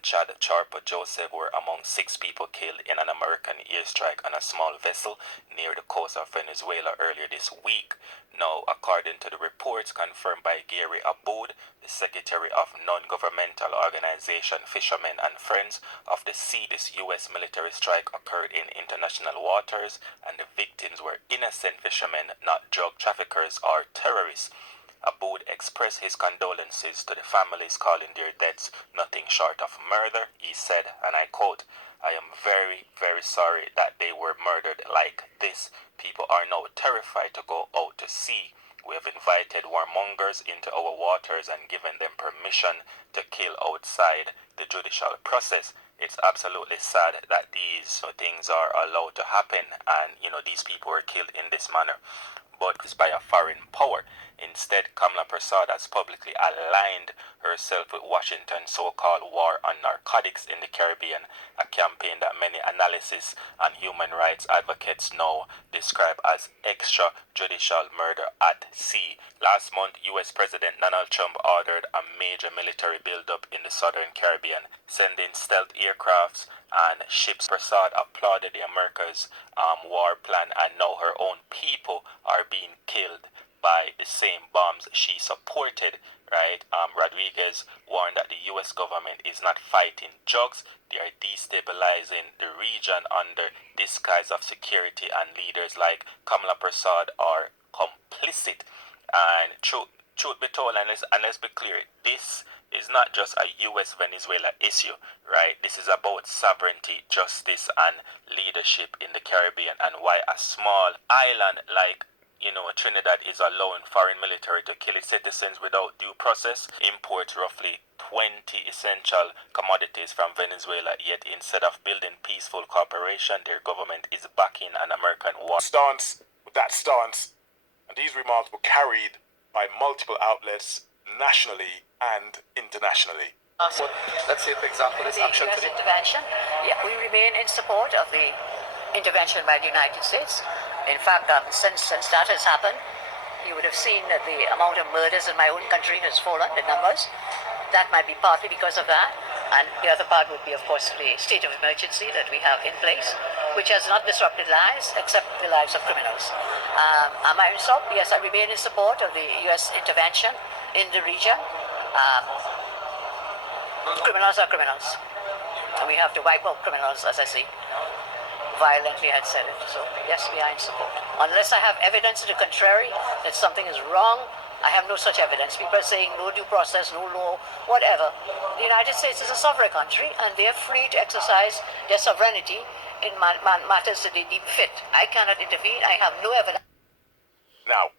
and Chad Charpa Joseph were among 6 people killed in an American airstrike on a small vessel near the coast of Venezuela earlier this week. Now, according to the reports confirmed by Gary Aboud, the secretary of non-governmental organization Fishermen and Friends of the Sea, this U.S. military strike occurred in international waters, and the victims were innocent fishermen, not drug traffickers or terrorists. Aboud expressed his condolences to the families, calling their deaths nothing short of murder. He said, and I quote, "I am very, very sorry that they were murdered like this. People are now terrified to go out to sea. We have invited warmongers into our waters and given them permission to kill outside the judicial process. It's absolutely sad that these things are allowed to happen, and these people were killed in this manner, but it's by a foreign power. Instead, Kamala Prasad has publicly aligned herself with Washington's so-called war on narcotics in the Caribbean, a campaign that many analysts and human rights advocates now describe as extrajudicial murder at sea. Last month, U.S. President Donald Trump ordered a major military buildup in the southern Caribbean, sending stealth aircrafts and ships. Prasad applauded the America's war plan, and now her own people are being killed by the same bombs she supported, right? Rodriguez warned that the U.S. government is not fighting drugs, they are destabilizing the region under disguise of security, and leaders like Kamala Prasad are complicit. And truth be told, and let's be clear, this is not just a U.S.-Venezuela issue, right? This is about sovereignty, justice, and leadership in the Caribbean, and why a small island like Trinidad is allowing foreign military to kill its citizens without due process, imports roughly 20 essential commodities from Venezuela, yet instead of building peaceful cooperation, their government is backing an American war. That stance, and these remarks were carried by multiple outlets nationally and internationally. Let's see, for example, this action US intervention. Yeah, we remain in support of the intervention by the United States. In fact, since that has happened, you would have seen that the amount of murders in my own country has fallen, the numbers. That might be partly because of that, and the other part would be, of course, the state of emergency that we have in place, which has not disrupted lives except the lives of criminals. Am I in support? Yes, I remain in support of the U.S. intervention in the region. Criminals are criminals, and we have to wipe out criminals, as I see. Violently had said it. So yes, we are in support. Unless I have evidence to the contrary that something is wrong, I have no such evidence. People are saying no due process, no law, whatever. The United States is a sovereign country, and they are free to exercise their sovereignty in matters that they deem fit. I cannot intervene. I have no evidence. Now,